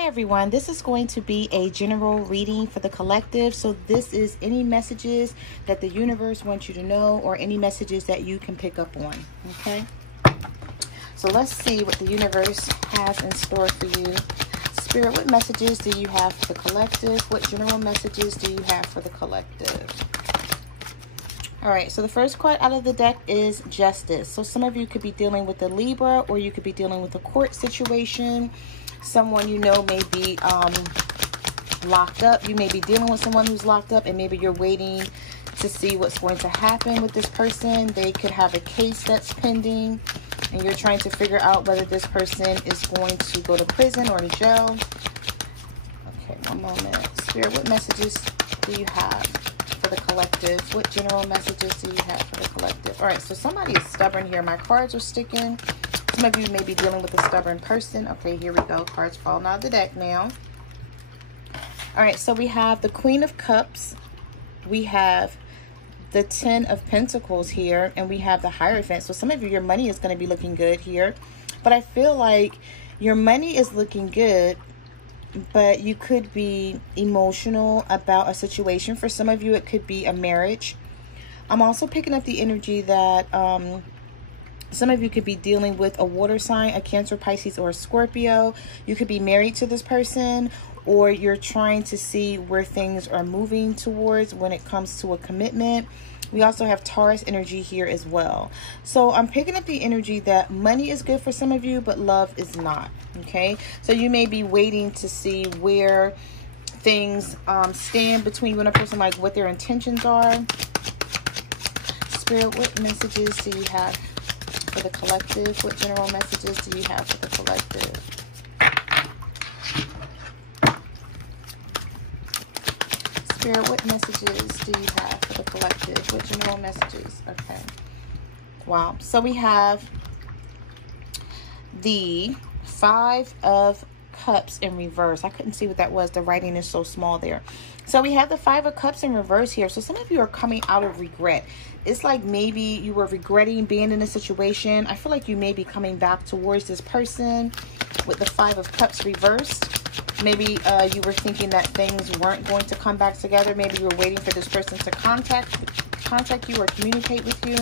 Hi everyone, this is going to be a general reading for the collective. So this is any messages that the universe wants you to know or any messages that you can pick up on, okay? So let's see what the universe has in store for you. Spirit, what messages do you have for the collective? What general messages do you have for the collective? All right, so the first card out of the deck is Justice. So some of you could be dealing with a Libra, or you could be dealing with a court situation. Someone you know may be locked up. You may be dealing with someone who's locked up, and maybe you're waiting to see what's going to happen with this person. They could have a case that's pending, and you're trying to figure out whether this person is going to go to prison or to jail. Okay, one moment. Spirit, what messages do you have for the collective? What general messages do you have for the collective? All right, so somebody is stubborn here. My cards are sticking. Some of you may be dealing with a stubborn person. Okay, here we go. Cards falling out of the deck now. All right, so we have the Queen of Cups. We have the Ten of Pentacles here, and we have the Hierophant. So some of you, your money is going to be looking good here. But I feel like your money is looking good, but you could be emotional about a situation. For some of you, it could be a marriage. I'm also picking up the energy that some of you could be dealing with a water sign, a Cancer, Pisces, or a Scorpio. You could be married to this person, or you're trying to see where things are moving towards when it comes to a commitment. We also have Taurus energy here as well. So I'm picking up the energy that money is good for some of you, but love is not. Okay, so you may be waiting to see where things stand between you and a person, like what their intentions are. Spirit, what messages do you have for the collective? What general messages do you have for the collective? Spirit, what messages do you have for the collective? What general messages? Okay. Wow. So we have the Five of Cups in reverse. I couldn't see what that was. The writing is so small there. So we have the Five of Cups in reverse here. So some of you are coming out of regret. It's like maybe you were regretting being in a situation. I feel like you may be coming back towards this person with the Five of Cups reversed. Maybe you were thinking that things weren't going to come back together. Maybe you were waiting for this person to contact you or communicate with you.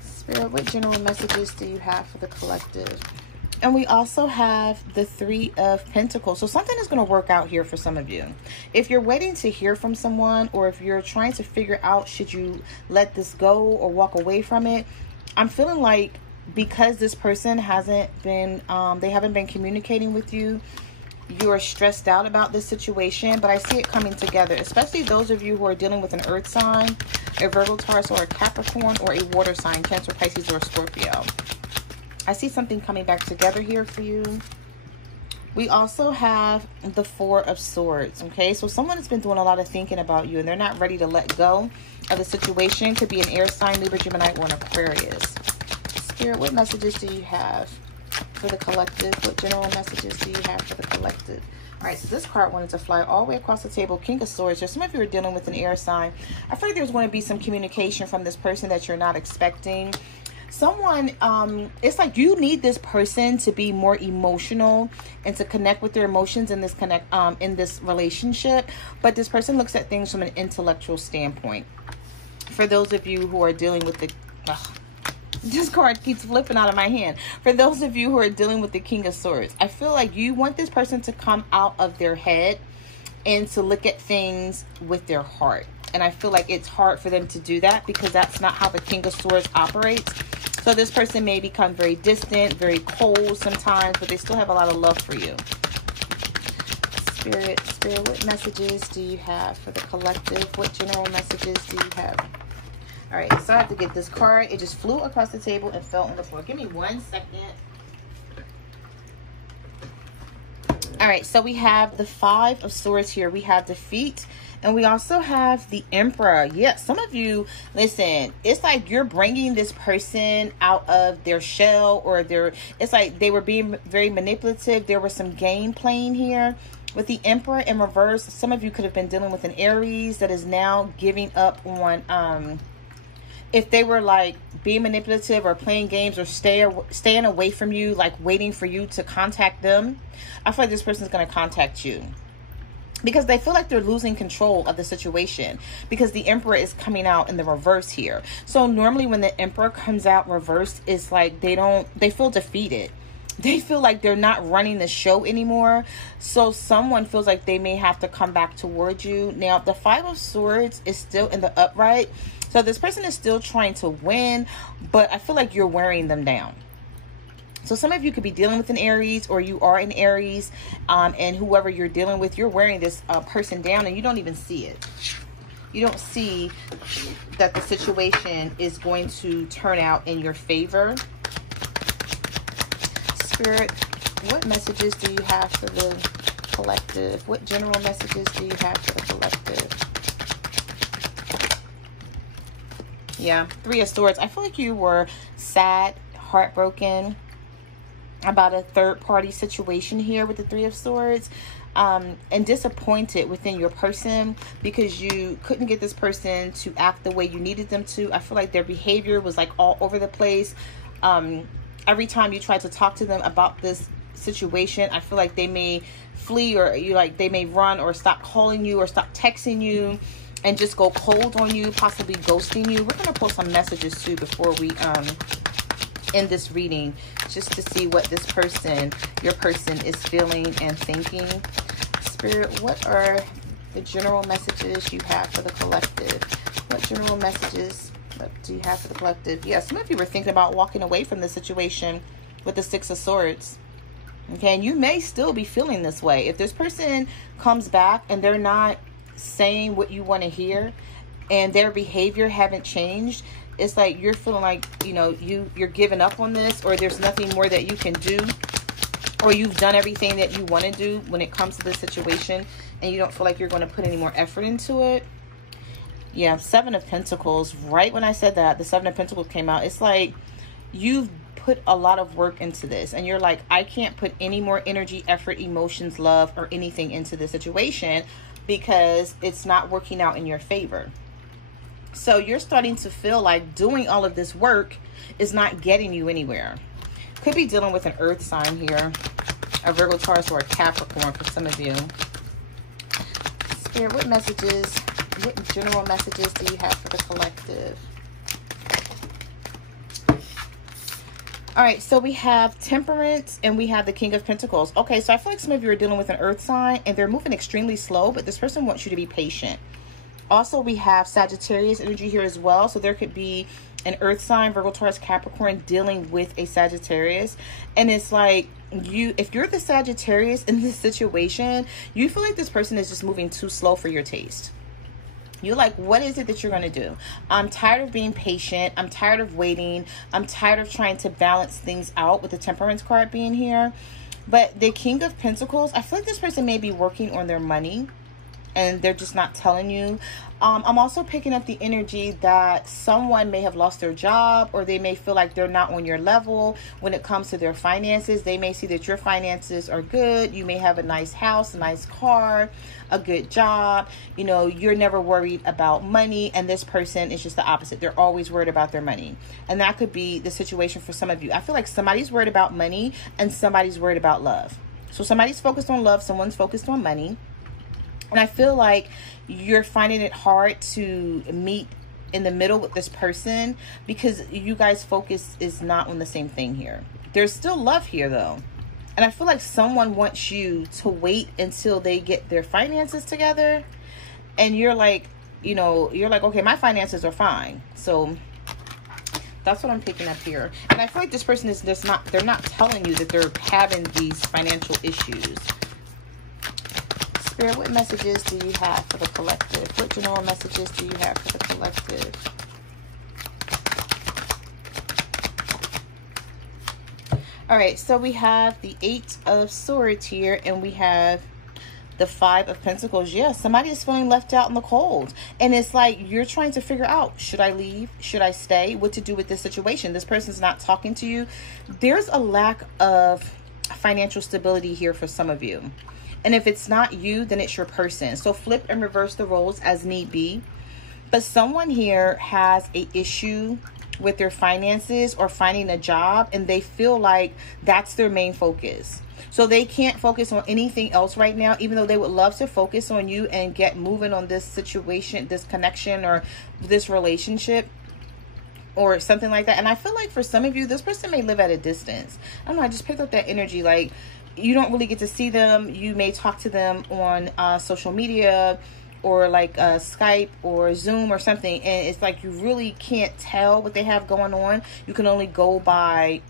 Spirit, what general messages do you have for the collective? And we also have the Three of Pentacles. So something is going to work out here for some of you. If you're waiting to hear from someone, or if you're trying to figure out should you let this go or walk away from it, I'm feeling like because this person hasn't been, they haven't been communicating with you, you're stressed out about this situation. But I see it coming together, especially those of you who are dealing with an earth sign, a Virgo, Taurus, or a Capricorn, or a water sign, Cancer, Pisces, or Scorpio. I see something coming back together here for you. We also have the Four of Swords, okay? So someone has been doing a lot of thinking about you, and they're not ready to let go of the situation. Could be an air sign, Libra, Gemini, or an Aquarius. Spirit, what messages do you have for the collective? What general messages do you have for the collective? All right, so this card wanted to fly all the way across the table. King of Swords. Some of you are dealing with an air sign. I feel like there's going to be some communication from this person that you're not expecting. Someone, it's like you need this person to be more emotional and to connect with their emotions in this in this relationship. But this person looks at things from an intellectual standpoint. For those of you who are dealing with the, this card keeps flipping out of my hand. For those of you who are dealing with the King of Swords, I feel like you want this person to come out of their head and to look at things with their heart. And I feel like it's hard for them to do that because that's not how the King of Swords operates. So this person may become very distant, very cold sometimes, but they still have a lot of love for you. Spirit, what messages do you have for the collective? What general messages do you have? All right, so I have to get this card. It just flew across the table and fell on the floor. Give me 1 second. All right, so we have the Five of Swords here. We have defeat, and we also have the Emperor. Yeah, some of you, listen, it's like you're bringing this person out of their shell, or it's like they were being very manipulative. There was some game playing here. With the Emperor in reverse, some of you could have been dealing with an Aries that is now giving up on if they were like being manipulative or playing games or staying away from you, like waiting for you to contact them, I feel like this person's going to contact you because they feel like they're losing control of the situation, because the Emperor is coming out in the reverse here. So normally when the Emperor comes out reversed, it's like they feel defeated. They feel like they're not running the show anymore. So someone feels like they may have to come back towards you. Now, the Five of Swords is still in the upright. So this person is still trying to win, but I feel like you're wearing them down. So some of you could be dealing with an Aries, or you are an Aries, and whoever you're dealing with, you're wearing this person down and you don't even see it. You don't see that the situation is going to turn out in your favor. Spirit, what messages do you have for the collective? What general messages do you have for the collective? Yeah, Three of Swords. I feel like you were sad, heartbroken about a third-party situation here with the Three of Swords, and disappointed within your person because you couldn't get this person to act the way you needed them to. I feel like their behavior was like all over the place. Every time you try to talk to them about this situation, I feel like they may flee, or they may run or stop calling you or stop texting you and just go cold on you, possibly ghosting you. We're going to pull some messages too before we end this reading, just to see what this person, your person, is feeling and thinking. Spirit, what are the general messages you have for the collective? What general messages do you have for the collective? Yeah, some of you were thinking about walking away from the situation with the Six of Swords. Okay, and you may still be feeling this way. If this person comes back and they're not saying what you want to hear and their behavior haven't changed, it's like you're feeling like, you're giving up on this, or there's nothing more that you can do, or you've done everything that you want to do when it comes to this situation and you don't feel like you're going to put any more effort into it. Yeah, Seven of Pentacles. Right when I said that, the Seven of Pentacles came out. It's like you've put a lot of work into this and you're like, I can't put any more energy, effort, emotions, love, or anything into this situation because it's not working out in your favor. So you're starting to feel like doing all of this work is not getting you anywhere. Could be dealing with an earth sign here, a Virgo, Taurus, or a Capricorn for some of you. Spirit, what messages, what general messages do you have for the collective? All right, so we have Temperance and we have the King of Pentacles. Okay, so I feel like some of you are dealing with an earth sign and they're moving extremely slow, but this person wants you to be patient. Also, we have Sagittarius energy here as well. So there could be an earth sign, Virgo, Taurus, Capricorn, dealing with a Sagittarius. And it's like, if you're the Sagittarius in this situation, you feel like this person is just moving too slow for your taste. You're like, what is it that you're going to do? I'm tired of being patient. I'm tired of waiting. I'm tired of trying to balance things out with the Temperance card being here. But the King of Pentacles, I feel like this person may be working on their money and they're just not telling you. I'm also picking up the energy that someone may have lost their job, or they may feel like they're not on your level when it comes to their finances. They may see that your finances are good. You may have a nice house, a nice car, a good job. You're never worried about money, and this person is just the opposite. They're always worried about their money. And that could be the situation for some of you. I feel like somebody's worried about money and somebody's worried about love. So somebody's focused on love, someone's focused on money. And I feel like you're finding it hard to meet in the middle with this person because you guys' focus is not on the same thing here. There's still love here though. And I feel like someone wants you to wait until they get their finances together. And you're like, okay, my finances are fine. So that's what I'm picking up here. And I feel like this person is they're not telling you that they're having these financial issues. Spirit, what messages do you have for the collective? What general messages do you have for the collective? All right, so we have the Eight of Swords here, and we have the Five of Pentacles. Yeah, somebody is feeling left out in the cold. And it's like you're trying to figure out, should I leave? Should I stay? What to do with this situation? This person's not talking to you. There's a lack of financial stability here for some of you. And if it's not you, then it's your person. So flip and reverse the roles as need be. But someone here has a issue with their finances or finding a job, and they feel like that's their main focus. So they can't focus on anything else right now, even though they would love to focus on you and get moving on this situation, this connection, or this relationship, or something like that. And I feel like for some of you, this person may live at a distance. I don't know, I just picked up that energy. Like, you don't really get to see them. You may talk to them on social media, or like Skype or Zoom or something, and it's like you really can't tell what they have going on. You can only go by,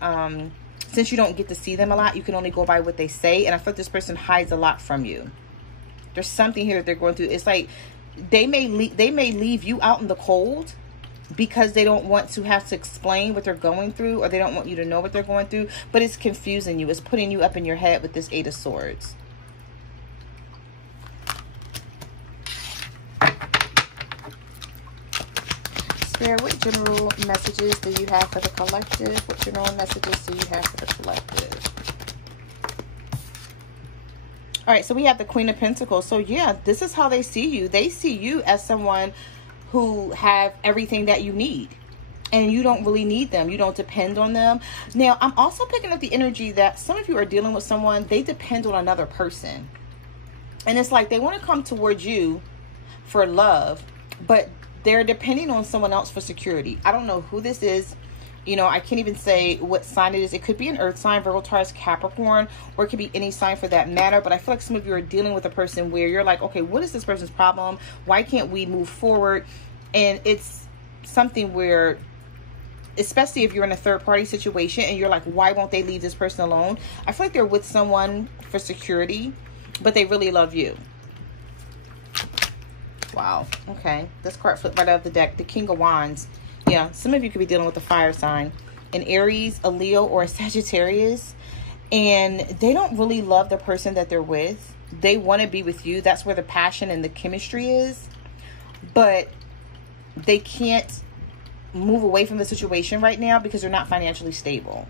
since you don't get to see them a lot, you can only go by what they say. And I feel like this person hides a lot from you. There's something here that they're going through. It's like they may leave you out in the cold because they don't want to have to explain what they're going through, or they don't want you to know what they're going through. But it's confusing you. It's putting you up in your head with this 8 of Swords. Spirit, what general messages do you have for the collective? What general messages do you have for the collective? All right, so we have the Queen of Pentacles. So yeah, this is how they see you. They see you as someone who have everything that you need, and you don't really need them. You don't depend on them. Now, I'm also picking up the energy that some of you are dealing with someone, they depend on another person. And it's like they want to come towards you for love, but they're depending on someone else for security. I don't know who this is. You know, I can't even say what sign it is. It could be an earth sign, Virgo, Taurus, Capricorn, or it could be any sign for that matter. But I feel like some of you are dealing with a person where you're like, okay, what is this person's problem? Why can't we move forward? And it's something where, especially if you're in a third party situation and you're like, why won't they leave this person alone? I feel like they're with someone for security, but they really love you. Wow. Okay. This card flipped right out of the deck. The King of Wands. Yeah. Some of you could be dealing with a fire sign. An Aries, a Leo, or a Sagittarius. And they don't really love the person that they're with. They want to be with you. That's where the passion and the chemistry is. But they can't move away from the situation right now because they're not financially stable.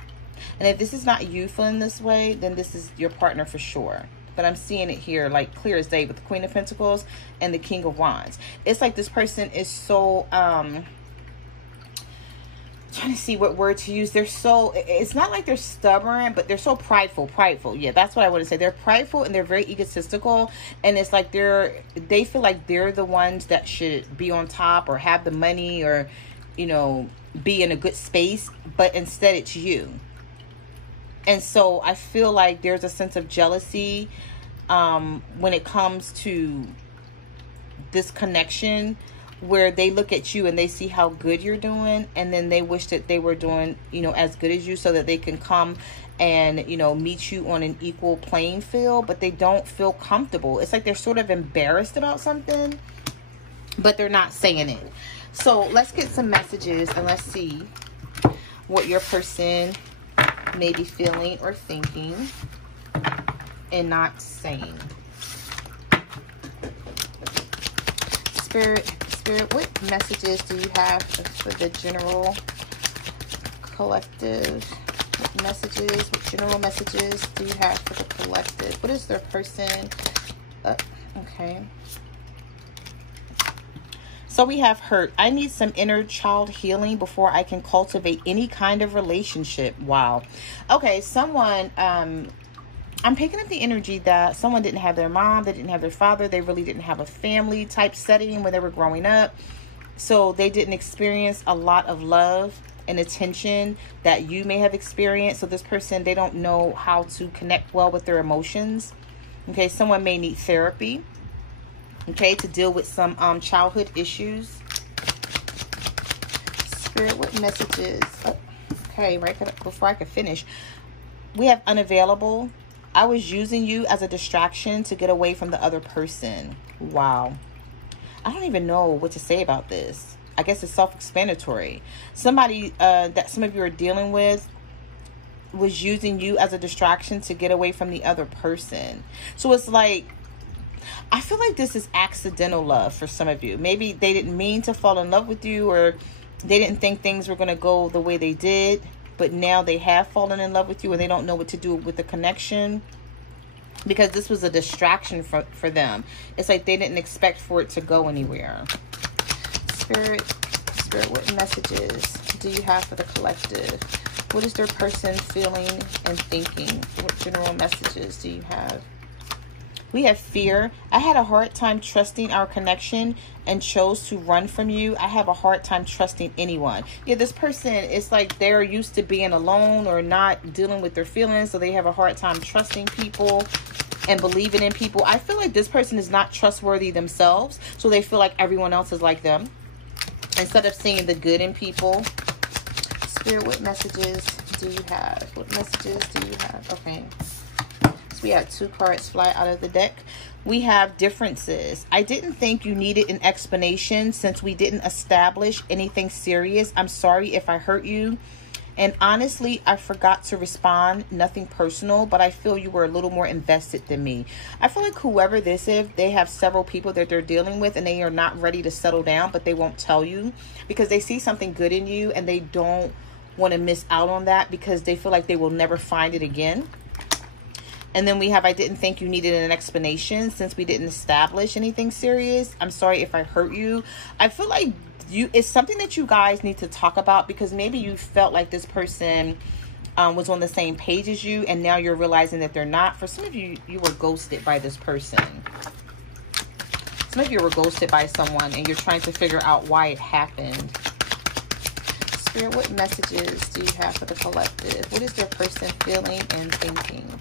And if this is not you feeling this way, then this is your partner for sure. But I'm seeing it here like clear as day with the Queen of Pentacles and the King of Wands. It's like this person is so, trying to see what word to use. They're so, it's not like they're stubborn, but they're so prideful. Yeah, that's what I want to say. They're prideful and they're very egotistical. And it's like they feel like they're the ones that should be on top or have the money or, you know, be in a good space. But instead it's you. And so I feel like there's a sense of jealousy when it comes to this connection, where they look at you and they see how good you're doing, and then they wish that they were doing, you know, as good as you, so that they can come and, you know, meet you on an equal playing field, but they don't feel comfortable. It's like they're sort of embarrassed about something, but they're not saying it. So let's get some messages and let's see what your person may be feeling or thinking and not saying. Spirit, what messages do you have for the general collective? What general messages do you have for the collective? What is their person? Okay. So we have hurt. I need some inner child healing before I can cultivate any kind of relationship. Wow. Okay, someone, I'm picking up the energy that someone didn't have their mom, they didn't have their father, they really didn't have a family type setting when they were growing up. So they didn't experience a lot of love and attention that you may have experienced. So this person, they don't know how to connect well with their emotions. Okay, someone may need therapy, okay, to deal with some childhood issues. Spirit, what messages? Oh, okay, right before I could finish, we have unavailable. I was using you as a distraction to get away from the other person. Wow. I don't even know what to say about this. I guess it's self-explanatory. Somebody that some of you are dealing with was using you as a distraction to get away from the other person. So it's like, I feel like this is accidental love for some of you. Maybe they didn't mean to fall in love with you, or they didn't think things were going to go the way they did, but now they have fallen in love with you and they don't know what to do with the connection, because this was a distraction for them. It's like they didn't expect for it to go anywhere. Spirit, what messages do you have for the collective? What is their person feeling and thinking? What general messages do you have? We have fear. I had a hard time trusting our connection and chose to run from you. I have a hard time trusting anyone. Yeah, this person, it's like they're used to being alone or not dealing with their feelings, so they have a hard time trusting people and believing in people. I feel like this person is not trustworthy themselves, so they feel like everyone else is like them instead of seeing the good in people. Spirit, what messages do you have? What messages do you have? Okay. We have 2 cards fly out of the deck. We have differences. I didn't think you needed an explanation since we didn't establish anything serious. I'm sorry if I hurt you. And honestly, I forgot to respond. Nothing personal, but I feel you were a little more invested than me. I feel like whoever this is, they have several people that they're dealing with and they are not ready to settle down, but they won't tell you because they see something good in you and they don't want to miss out on that because they feel like they will never find it again. And then we have, I didn't think you needed an explanation since we didn't establish anything serious. I'm sorry if I hurt you. I feel like it's something that you guys need to talk about because maybe you felt like this person was on the same page as you and now you're realizing that they're not. For some of you, you were ghosted by this person. Some of you were ghosted by someone and you're trying to figure out why it happened. Spirit, what messages do you have for the collective? What is their person feeling and thinking?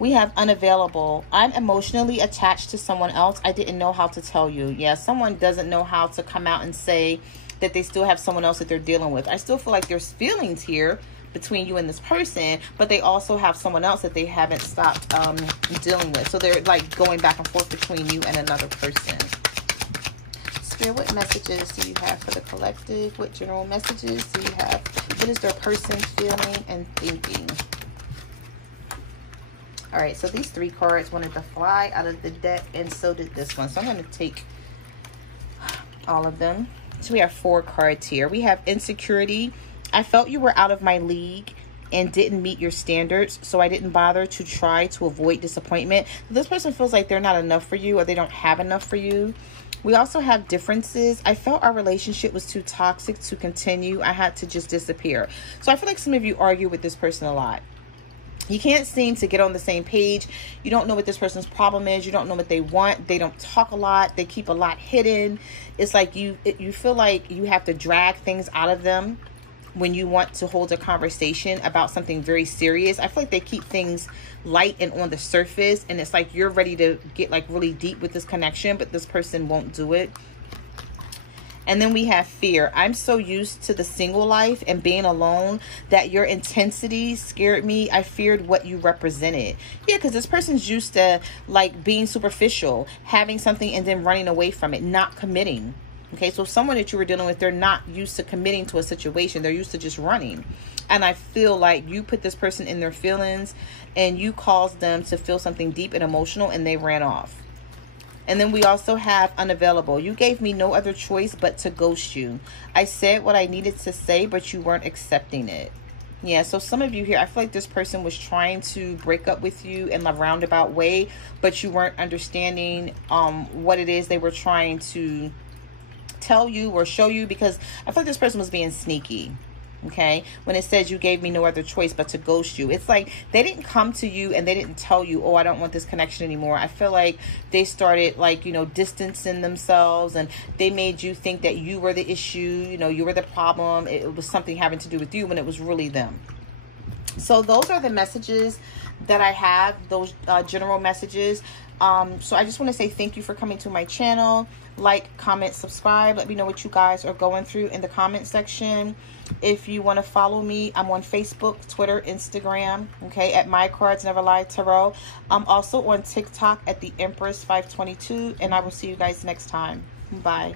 We have unavailable. I'm emotionally attached to someone else. I didn't know how to tell you. Yeah, someone doesn't know how to come out and say that they still have someone else that they're dealing with. I still feel like there's feelings here between you and this person, but they also have someone else that they haven't stopped dealing with. So they're like going back and forth between you and another person. Spirit, what messages do you have for the collective? What general messages do you have? What is their person feeling and thinking? All right, so these 3 cards wanted to fly out of the deck, and so did this one. So I'm going to take all of them. So we have 4 cards here. We have insecurity. I felt you were out of my league and didn't meet your standards, so I didn't bother to try to avoid disappointment. This person feels like they're not enough for you or they don't have enough for you. We also have differences. I felt our relationship was too toxic to continue. I had to just disappear. So I feel like some of you argue with this person a lot. You can't seem to get on the same page. You don't know what this person's problem is. You don't know what they want. They don't talk a lot. They keep a lot hidden. It's like you feel like you have to drag things out of them when you want to hold a conversation about something very serious. I feel like they keep things light and on the surface, and it's like you're ready to get like really deep with this connection, but this person won't do it. And then we have fear. I'm so used to the single life and being alone that your intensity scared me. I feared what you represented. Yeah, because this person's used to like being superficial, having something and then running away from it, not committing. Okay, so someone that you were dealing with, they're not used to committing to a situation. They're used to just running. And I feel like you put this person in their feelings and you caused them to feel something deep and emotional and they ran off. And then we also have unavailable. You gave me no other choice but to ghost you. I said what I needed to say, but you weren't accepting it. Yeah, so some of you here, I feel like this person was trying to break up with you in a roundabout way, but you weren't understanding what it is they were trying to tell you or show you, because I feel like this person was being sneaky. Okay, when it says you gave me no other choice but to ghost you, it's like they didn't come to you and they didn't tell you, oh, I don't want this connection anymore. I feel like they started like, you know, distancing themselves, and they made you think that you were the issue, you know, you were the problem. It was something having to do with you when it was really them. So those are the messages that I have, those general messages. So I just want to say thank you for coming to my channel. Like, comment, subscribe. Let me know what you guys are going through in the comment section. If you want to follow me, I'm on Facebook, Twitter, Instagram, okay, at My Cards Never Lie Tarot. I'm also on TikTok at the Empress 522, and I will see you guys next time. Bye.